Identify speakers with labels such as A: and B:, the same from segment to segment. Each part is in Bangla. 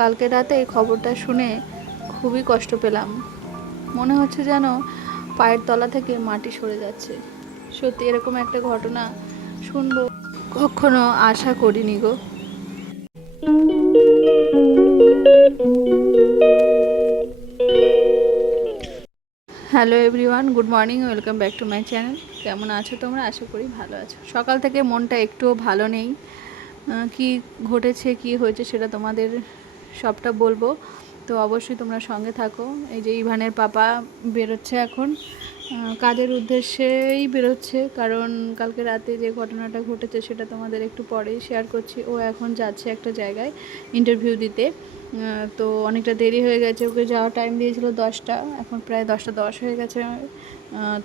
A: কালকে রাতে এই খবরটা শুনে খুবই কষ্ট পেলাম। মনে হচ্ছে যেন পায়ের তলা থেকে মাটি সরে যাচ্ছে। সত্যি এরকম একটা ঘটনা শুনব। কখনো আশা করিনি গো। Hello everyone, good morning, welcome back to my channel. কেমন আছো তোমরা? আশা করি ভালো আছো। সকাল থেকে মনটা একটুও ভালো নেই। কি ঘটেছে, কি হয়েছে সেটা তোমাদের সবটা বলব। তো অবশ্যই তোমরা সঙ্গে থাকো। এই যে ইভানের পাপা বেরোচ্ছে এখন। কাজের উদ্দেশ্যেই বেরোচ্ছে। কারণ কালকে রাতে যে ঘটনাটা ঘটেছে সেটা তোমাদের একটু পরেই শেয়ার করছি। ও এখন যাচ্ছে একটা জায়গায় ইন্টারভিউ দিতে। তো অনেকটা দেরি হয়ে গেছে। ওকে যাওয়ার টাইম দিয়েছিল দশটা। এখন প্রায় দশটা দশ হয়ে গেছে।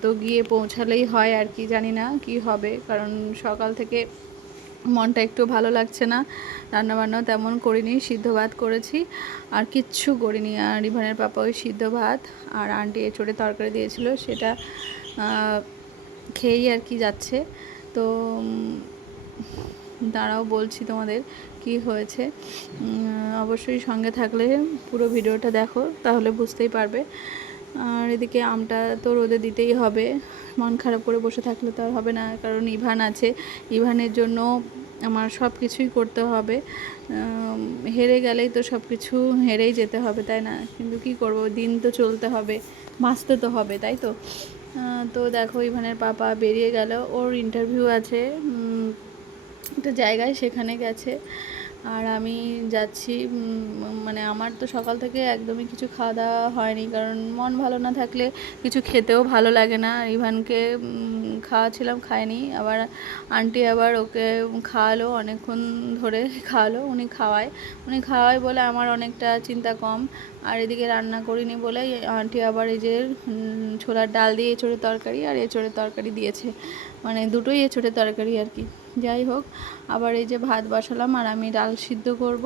A: তো গিয়ে পৌঁছালেই হয় আর কি। জানি না কি হবে। কারণ সকাল থেকে মনটা একটু ভালো লাগছে না। রান্নাবান্নাও তেমন করিনি, সিদ্ধ ভাত করেছি। আর কিচ্ছু করিনি। আর রিভানের পাপা ওই সিদ্ধ ভাত আর আন্টি এঁচড়ে তরকারি দিয়েছিল, সেটা খেয়েই আর কি যাচ্ছে। তো দাঁড়াও বলছি তোমাদের কি হয়েছে। অবশ্যই সঙ্গে থাকলে পুরো ভিডিওটা দেখো, তাহলে বুঝতেই পারবে। আর এদিকে আমটা তো রোদে দিতেই হবে। মন খারাপ করে বসে থাকলে তো আর হবে না, কারণ ইভান আছে। ইভানের জন্য আমার সব কিছুই করতে হবে। হেরে গেলেই তো সব কিছু হেরেই যেতে হবে, তাই না? কিন্তু কি করব? দিন তো চলতে হবে, বাঁচতে তো হবে, তাই তো? তো দেখো, ইভানের পাপা বেরিয়ে গেল। ওর ইন্টারভিউ আছে। একটা জায়গায় সেখানে গেছে। আর আমি যাচ্ছি মানে আমার তো সকাল থেকে একদমই কিছু খাওয়া দাওয়া হয়নি, কারণ মন ভালো না থাকলে কিছু খেতেও ভালো লাগে না। ইভানকে খাওয়াছিলাম খায়নি আবার আন্টি আবার ওকে খাওয়ালো, অনেকক্ষণ ধরে খাওয়ালো, উনি খাওয়ায়। উনি খাওয়ায় বলে আমার অনেকটা চিন্তা কম। আর এদিকে রান্না করিনি বলে আন্টি আবার এই যে ছোলার ডাল দিয়ে এঁচড়ের তরকারি আর এঁচড়ের তরকারি দিয়েছে। মানে দুটোই এঁচড়ের তরকারি আর কি। যাই হোক, আবার এই যে ভাত বসালাম আর আমি ডাল সিদ্ধ করব।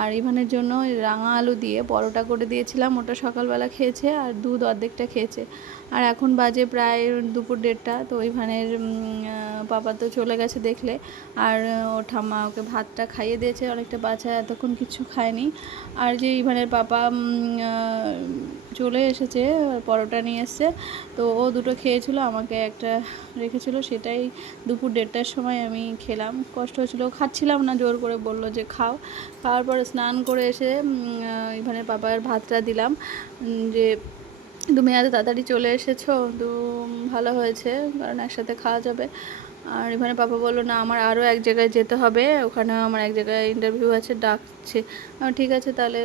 A: আর ইভানের জন্য রাঙা আলু দিয়ে পরোটা করে দিয়েছিলাম, ওটা সকালবেলা খেয়েছে আর দুধ অর্ধেকটা খেয়েছে। আর এখন বাজে প্রায় দুপুর দেড়টা, তো ইভানের পাপা তো চলে গেছে দেখলে। আর ও ঠাম্মা ওকে ভাতটা খাইয়ে দিয়েছে, অনেকটা বাচ্চা এতক্ষণ কিছু খায়নি। আর যে ইভানের পাপা চলে এসেছে, পরোটা নিয়ে এসছে। তো ও দুটো খেয়েছিল, আমাকে একটা রেখেছিল, সেটাই দুপুর দেড়টার সময় আমি খেলাম। কষ্ট হচ্ছিল খাচ্ছিলাম না, জোর করে বলল যে খাও। খাওয়ার পরে স্নান করে এসে এখানে পাপার ভাতটা দিলাম যে তুমি এত তাড়াতাড়ি চলে এসেছ, তো ভালো হয়েছে, কারণ একসাথে খাওয়া যাবে। আর এখানে পাপা বলল, না, আমার আরও এক জায়গায় যেতে হবে। ওখানে আমার এক জায়গায় ইন্টারভিউ আছে, ডাকছে। ঠিক আছে, তাহলে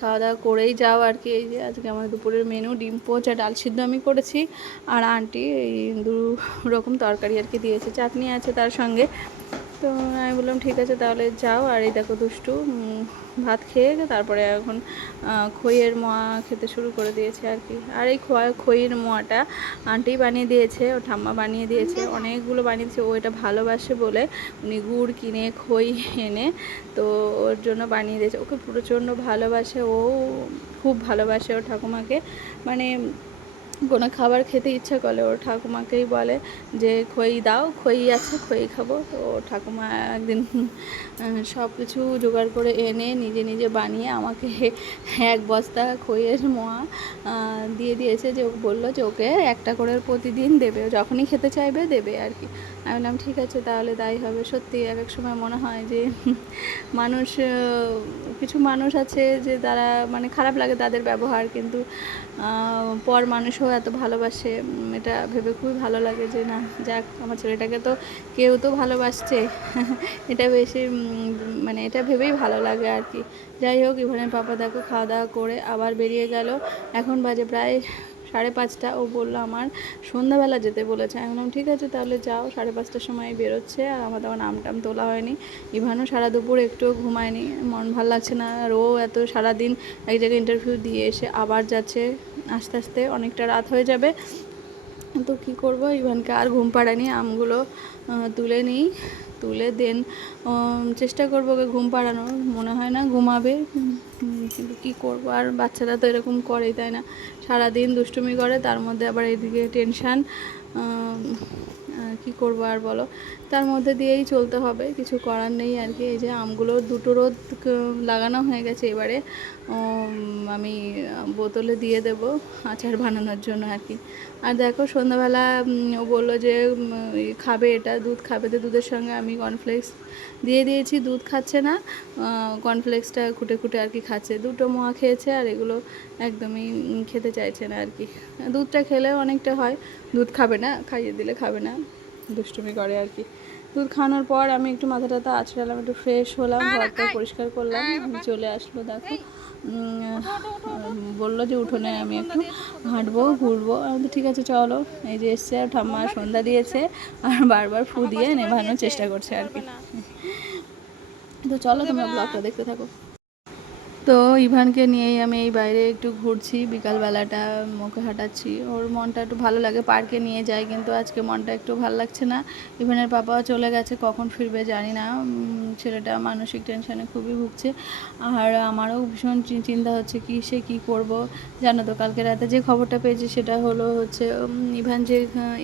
A: খাওয়া দাওয়া করেই যাও আর কি। এই যে আজকে আমার দুপুরের মেনু ডিম পোচ আর ডাল সিদ্ধ আমি করেছি। আর আন্টি এই দু রকম তরকারি আর কি দিয়েছে। চাটনি আছে তার সঙ্গে। তো আমি বললাম, ঠিক আছে, তাহলে যাও। আর এই দেখো দুষ্টু ভাত খেয়ে তারপরে এখন খইয়ের মোয়া খেতে শুরু করে দিয়েছে আর কি। আর এই খোয়া, খইয়ের মোয়াটা আন্টি বানিয়ে দিয়েছে ও ঠাম্মা বানিয়ে দিয়েছে, অনেকগুলো বানিয়ে দিয়েছে। ও এটা ভালোবাসে বলে উনি গুড় কিনে, খই এনে, তো ওর জন্য বানিয়ে দিয়েছে। ওকে প্রচণ্ড ভালোবাসে, ও খুব ভালোবাসে ও ঠাকুমাকে। মানে কোনো খাবার খেতে ইচ্ছা করলে ওর ঠাকুমাকেই বলে যে খই দাও, খই আছে, খই খাব। তো ঠাকুমা একদিন সব কিছু জোগাড় করে এনে নিজে নিজে বানিয়ে আমাকে এক বস্তা খইয়ের মোয়া দিয়ে দিয়েছে যে বলল যে ওকে একটা করে প্রতিদিন দেবে যখনই খেতে চাইবে দেবে আর কি। আমি বললাম, ঠিক আছে, তাহলে তাই হবে। সত্যি এক এক সময় মনে হয় যে মানুষ কিছু মানুষ আছে যে তারা মানে খারাপ লাগে তাদের ব্যবহার, কিন্তু পর মানুষও এত ভালোবাসে এটা ভেবে খুবই ভালো লাগে যে না, যাক, আমার ছেলেটাকে তো কেউ তো ভালোবাসছে। এটা বেশি মানে এটা ভেবেই ভালো লাগে আর কি। যাই হোক, ইভানের পাপা দেখো খাওয়া দাওয়া করে আবার বেরিয়ে গেল। এখন বাজে প্রায় সাড়ে পাঁচটা। ও বলল, আমার সন্ধ্যাবেলা যেতে বলেছে। আমি বললাম, ঠিক আছে, তাহলে যাও। সাড়ে পাঁচটার সময় বেরোচ্ছে আর আমার তখন নাম টাম তোলা হয়নি। ইভানও সারা দুপুর একটুও ঘুমায়নি। মন ভালো লাগছে না আর ও এত সারাদিন এক জায়গায় ইন্টারভিউ দিয়ে এসে আবার যাচ্ছে। আস্তে আস্তে অনেকটা রাত হয়ে যাবে। তো কী করব? ইভানকে আর ঘুম পাড়ানি আমগুলো তুলে নিই। তুলে দেন। চেষ্টা করব ওকে ঘুম পাড়ানোর। মনে হয় না ঘুমাবে। কিন্তু কী করব? আর বাচ্চারা তো এরকম করেই, তাই না? সারাদিন দুষ্টুমি করে, তার মধ্যে আবার এদিকে টেনশান কি করব আর বলো? তার মধ্যে দিয়েই চলতে হবে। কিছু করার নেই আর কি এই যে আমগুলো দুটো রোদ লাগানো হয়ে গেছে এবারে। আমি বোতলে দিয়ে দেব আচার বানানোর জন্য আর কি আর দেখো সন্ধ্যাবেলা ও বলল যে খাবে এটা, দুধ খাবে। তো দুধের সঙ্গে আমি কর্নফ্লেক্স দিয়ে দিয়েছি, দুধ খাচ্ছে না। কর্নফ্লেক্সটা খুঁটে খুঁটে আর কি খাচ্ছে। দুটো মোয়া খেয়েছে আর এগুলো একদমই খেতে চাইছে না আর কি দুধটা খেলেও অনেকটা হয়। দুধ খাবে না, খাইয়ে দিলে খাবে না। দুষ্টুমি করে আর কি। দুধ খাওয়ানোর পর আমি একটু মাথা টাথা আছড়ালাম একটু ফ্রেশ হলাম ঘরটা পরিষ্কার করলাম চলে আসলো দেখো। বলল যে উঠোনে আমি একটু হাঁটবো ঘুরবো। আমি তো ঠিক আছে চলো। এই যে এসছে আর ঠাম্মা সন্ধ্যা দিয়েছে আর বারবার ফু দিয়ে নেভানোর চেষ্টা করছে আর কি। তো চলো তোমরা ব্লগটা দেখতে থাকো। তো ইভানকে নিয়েই আমি এই বাইরে একটু ঘুরছি, বিকালবেলাটা মুখে হাঁটাচ্ছি। ওর মনটা একটু ভালো লাগে, পার্কে নিয়ে যাই, কিন্তু আজকে মনটা একটু ভালো লাগছে না। ইভানের পাপাও চলে গেছে, কখন ফিরবে জানি না। ছেলেটা মানসিক টেনশানে খুবই ভুগছে। আর আমারও ভীষণ চিন্তা হচ্ছে কি সে কি করব। জানো তো, কালকে রাতে যে খবরটা পেয়েছি সেটা হলো হচ্ছে ইভান যে,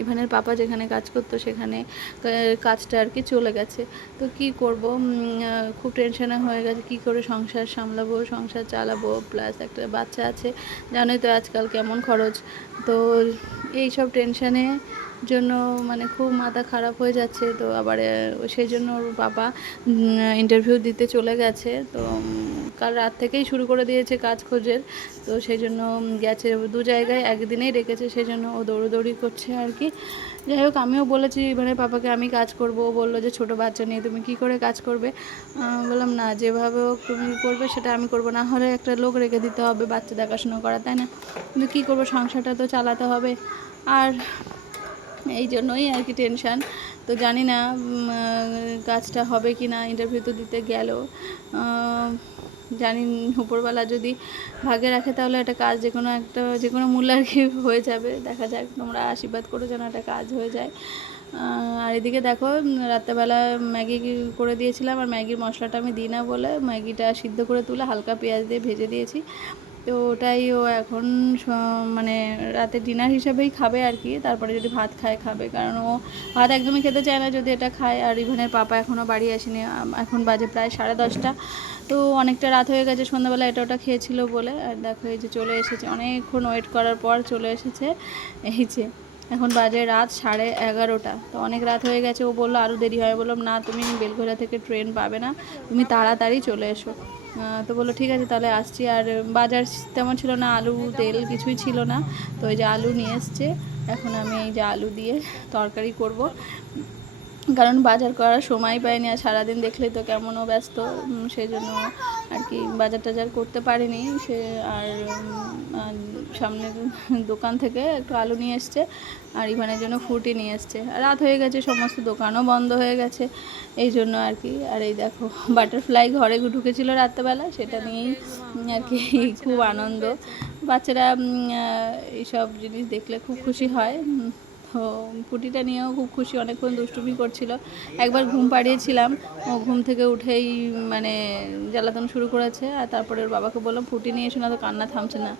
A: ইভানের পাপা যেখানে কাজ করতো সেখানে কাজটা আর কি চলে গেছে। তো কি করব? খুব টেনশানে হয়ে গেছে, কি করে সংসার সামলাবো? সংসার চালাবো প্লাস একটা বাচ্চা আছে, জানোই তো আজকাল কেমন খরচ। তো এই সব টেনশনে জন্য মানে খুব মাথা খারাপ হয়ে যাচ্ছে। তো আবার সেই জন্য ওর বাবা ইন্টারভিউ দিতে চলে গেছে। তো কাল রাত থেকেই শুরু করে দিয়েছে কাজ খোঁজের। তো সেই জন্য গেছে দু জায়গায়, একদিনেই রেখেছে সেই জন্য ও দৌড়োদৌড়ি করছে আর কি। যাই হোক, আমিও বলেছি এবারে পাপাকে আমি কাজ করব। ও বলল যে, ছোট বাচ্চা নিয়ে তুমি কি করে কাজ করবে? বললাম, না, যেভাবে হোক তুমি করবে, সেটা আমি করব। না হলে একটা লোক রেখে দিতে হবে বাচ্চা দেখাশোনা করা, তাই না? কিন্তু কী করব, সংসারটা তো চালাতে হবে। আর এই জন্যই আর কি টেনশান তো জানি না কাজটা হবে কি না ইন্টারভিউ তো দিতে গেল। জানি উপরবেলা যদি ভাগে রাখে তাহলে একটা কাজ যে কোনো একটা, যে কোনো মূল্য আর কি হয়ে যাবে। দেখা যাক, তোমরা আশীর্বাদ করো যেন একটা কাজ হয়ে যায়। আর এদিকে দেখো, রাত্রেবেলা ম্যাগি করে দিয়েছিলাম, আর ম্যাগির মশলাটা আমি দিই না বলে ম্যাগিটা সিদ্ধ করে তুলে হালকা পেঁয়াজ দিয়ে ভেজে দিয়েছি। তো ওটাই ও এখন মানে রাতে ডিনার হিসাবেই খাবে আর কি। তারপরে যদি ভাত খায়, খাবে। কারণ ও ভাত একদমই খেতে চায় না যদি এটা খায়। আর ইভানের পাপা এখনও বাড়ি আসেনি। এখন বাজে প্রায় সাড়ে দশটা। তো অনেকটা রাত হয়ে গেছে। সন্ধ্যাবেলা এটা ওটা খেয়েছিল বলে। আর দেখো এই যে চলে এসেছে। অনেকক্ষণ ওয়েট করার পর চলে এসেছে। এই যে এখন বাজে রাত সাড়ে এগারোটা। তো অনেক রাত হয়ে গেছে। ও বলল আরও দেরি হয়। বললাম, না, তুমি বেলঘরিয়া থেকে ট্রেন পাবে না। তুমি তাড়াতাড়ি চলে এসো। তো বলল, ঠিক আছে, তাহলে আসছি। আর বাজার তেমন ছিল না, আলু, তেল কিছুই ছিল না। তো ওই যে আলু নিয়ে এসছে, এখন আমি এই যে আলু দিয়ে তরকারি করব। কারণ বাজার করার সময় পাইনি আর সারাদিন দেখলে তো কেমনও ব্যস্ত সেই জন্য আর কি বাজার টাজার করতে পারিনি। সে আর সামনের দোকান থেকে একটু আলু নিয়ে এসছে আর ইভানের জন্য ফুটি নিয়ে এসছে। আর রাত হয়ে গেছে, সমস্ত দোকানও বন্ধ হয়ে গেছে, এই জন্য আর কি। আর এই দেখো, বাটারফ্লাই ঘরে ঢুকেছিল রাত্রেবেলা, সেটা নিয়েই আর কি খুব আনন্দ। বাচ্চারা এইসব জিনিস দেখলে খুব খুশি হয় পুটিটা নিয়েও খুব খুশি অনেকক্ষণ দুষ্টুমি করছিল। একবার ঘুম পাড়িয়েছিলাম ও ঘুম থেকে উঠেই মানে জ্বালাতন শুরু করেছে আর তারপরে ওর বাবাকে বললাম ফুটি নিয়ে এসো না তো কান্না থামছে না।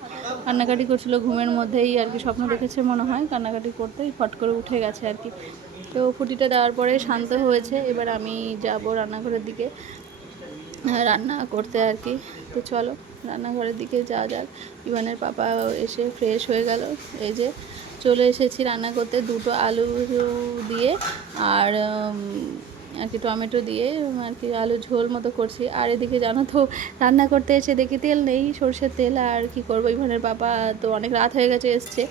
A: কান্নাকাটি করছিল ঘুমের মধ্যেই আর কি স্বপ্ন দেখেছে মনে হয় কান্নাকাটি করতেই ফট করে উঠে গেছে আর কি। তো ফুটিটা দেওয়ার পরে শান্ত হয়েছে এবার আমি যাব রান্নাঘরের দিকে হ্যাঁ, রান্না করতে আর কি। তো চলো রান্নাঘরের দিকে যাওয়া যাক। ইভানের পাপা এসে ফ্রেশ হয়ে গেল এই যে চলে এসেছি রান্না করতে দুটো আলু দিয়ে। আর আর কি টমেটো দিয়ে আর কি আলু ঝোল মতো করছি। আর এদিকে জানো তো, রান্না করতে এসে দেখি তেল নেই, সর্ষের তেল আর কি করব। ইভানের বাবা তো অনেক রাত হয়ে গেছে এসছে,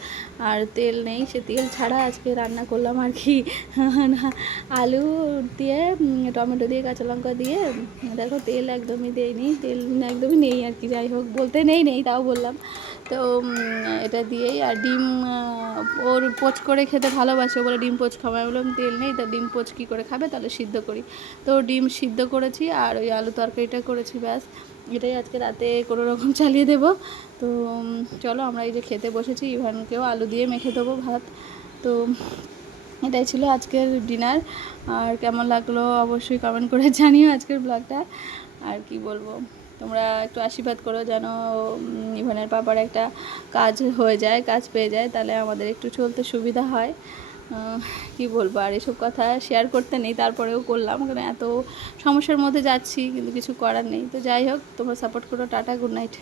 A: আর তেল নেই, সে তেল ছাড়া আজকে রান্না করলাম আর কি। আলু দিয়ে, টমেটো দিয়ে, কাঁচা লঙ্কা দিয়ে, দেখো তেল একদমই দেয়নি তেল একদমই নেই আর কি, যাই হোক, বলতে নেই নেই তাও বললাম। তো এটা দিয়েই, আর ডিম ওর পোচ করে খেতে ভালোবাসে বলে ডিম পোচ খাওয়াই বললাম, তেল নেই, তা ডিম পোচ কী করে খাবে? তাহলে সিদ্ধ করি। তো ডিম সিদ্ধ করেছি আর ওই আলু তরকারিটা করেছি, ব্যাস। এটাই আজকে রাতে কোনো রকম চালিয়ে দেবো। তো চলো আমরা এই যে খেতে বসেছি, ইভানকেও আলু দিয়ে মেখে দেবো ভাত। তো, এটাই ছিল আজকের ডিনার। আর কেমন লাগল অবশ্যই কমেন্ট করে জানিও আজকের ব্লগটা। আর কি বলব, তোমরা একটু আশীর্বাদ করো যেন ইভানের পাপার একটা কাজ হয়ে যায়, কাজ পেয়ে যায়। তাহলে আমাদের একটু চলতে সুবিধা হয়। কি বলব, আর এসব কথা শেয়ার করতে নেই, তারপরেও করলাম। কারণ এত সমস্যার মধ্যে যাচ্ছি, কিন্তু কিছু করার নেই। তো যাই হোক, তোমরা সাপোর্ট করো, টাটা গুড নাইট